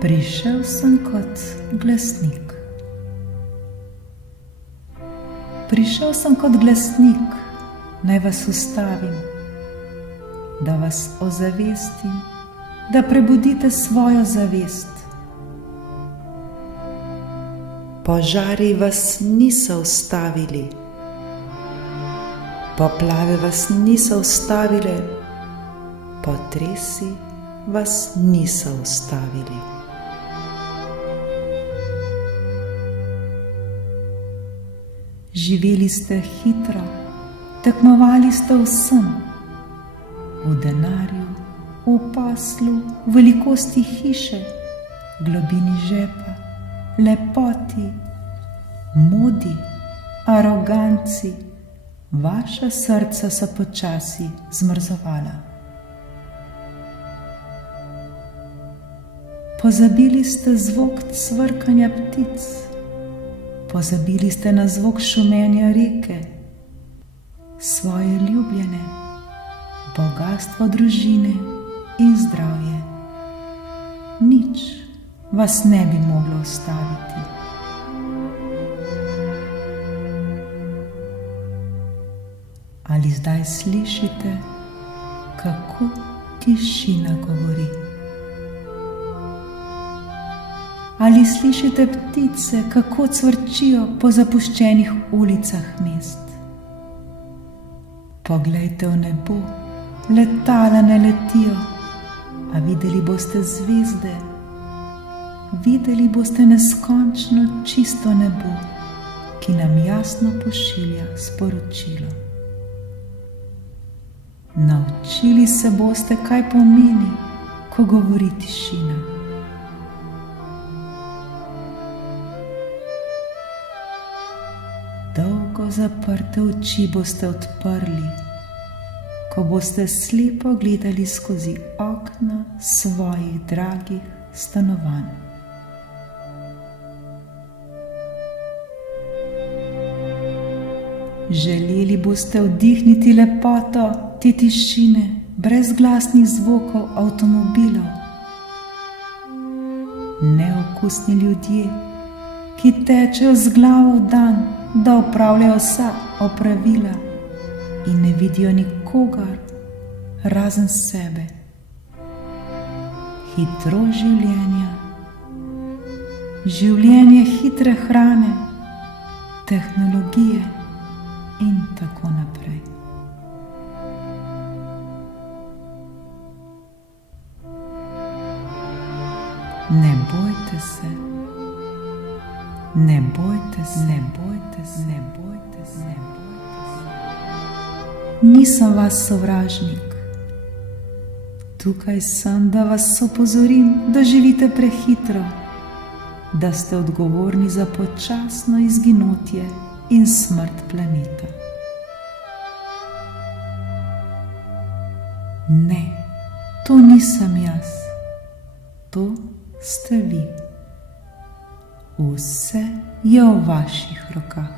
Prišel sem kot glasnik. Prišel sem kot glasnik, naj vas ustavim, da vas ozavestim, da prebudite svojo zavest. Požari vas niso ustavili, poplave vas niso ustavile, potresi vas niso ustavili. Živeli ste hitro, tekmovali ste vsem, v denarju, v poslu, v velikosti hiše, globini žepa, lepoti, modi, aroganci. Vaša srca so počasi zmrzovala. Pozabili ste zvok cvrkanja ptic, pozabili ste na zvok šumenja reke, svoje ljubljene, bogastvo družine in zdravje. Nič vas ne bi moglo ustaviti. Ali zdaj slišite, kako tišina govori? Ali slišite ptice, kako cvrčijo po zapuščenih ulicah mest? Poglejte v nebo, letala ne letijo, a videli boste zvezde, videli boste neskončno čisto nebo, ki nam jasno pošilja sporočilo. Naučili se boste, kaj pomeni, ko govori tišina. Dolgo zaprte oči boste odprli, ko boste slepo gledali skozi okna svojih dragih stanovanj. Želeli boste vdihniti lepoto te tišine, brez glasnih zvokov avtomobilov. Neokusni ljudje, ki tečejo z glavo v dan, da opravljajo vsa opravila in ne vidijo nikogar razen sebe. Hitro življenja, življenje hitre hrane, tehnologije in tako naprej. Ne bojte se, ne bojte se, ne bojte se, ne bojte se, ne bojte se. Nisem vas sovražnik. Tukaj sem, da vas opozorim, da živite prehitro, da ste odgovorni za počasno izginotje in smrt planeta. Ne, to nisem jaz, to ste vi. Vse je v vaših rokah.